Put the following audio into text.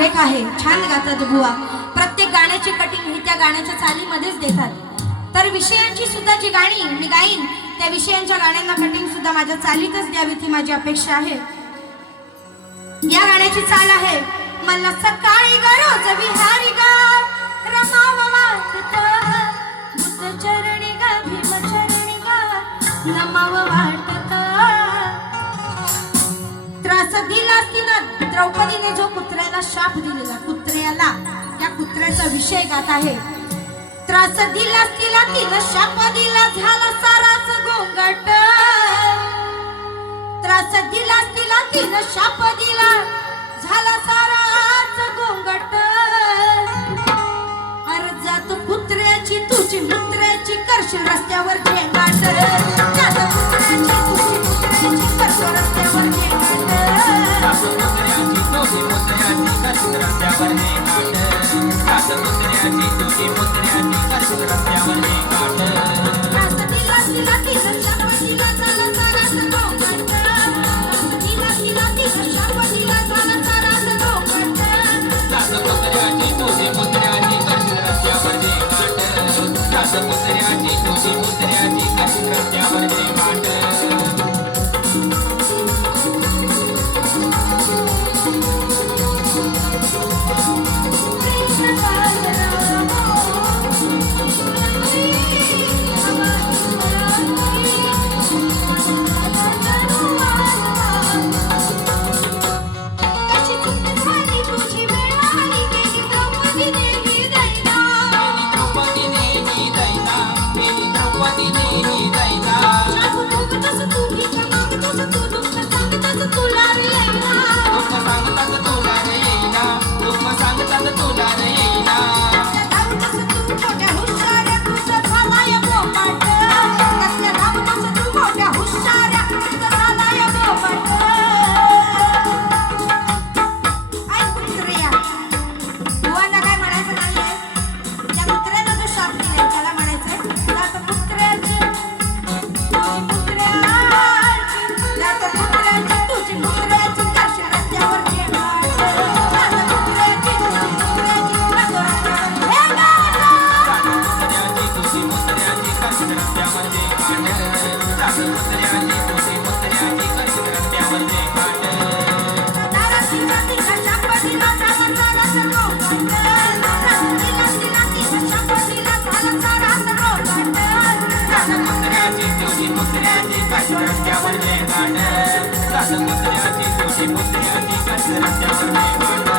सुरेख आहे. छान गातात बुवा. प्रत्येक गाण्याची कटिंग ही त्या गाण्याच्या चालीमध्येच देतात. तर विषयांची सुद्धा जी गाणी मी गाईन त्या विषयांच्या गाण्यांना कटिंग सुद्धा माझ्या चालीतच द्यावी ती माझी अपेक्षा आहे. या गाण्याची चाल आहे मला सकाळी गरोज विहारी गा रमाव वाटत. चरणी गा भीम चरणी गा वाटत. त्रास दिला तिनं द्रौपदीने जो कुत्र्याला शाप दिलेला कुत्र्याला. त्या कुत्र्याचा विषय गात आहे. त्रास दिला तिला तिनं शाप दिला झाला साराच गोंगाट. त्रास दिला तिला तिनं शाप दिला झाला साराच गोंगाट. अर्जात कुत्र्याची तुझी मुत्र्याची करशील रस्त्यावर झेंगाट जात कुत्र्याची तुझी मुत्र्याची करशील रस्त्यावर त्रास दिला तिला तिनं शाप दिला मुत्र्याची काठी रस्त्यावर जय गाठ सासू मुत्र्याची छोटी मुत्र्याची रस्त्यावर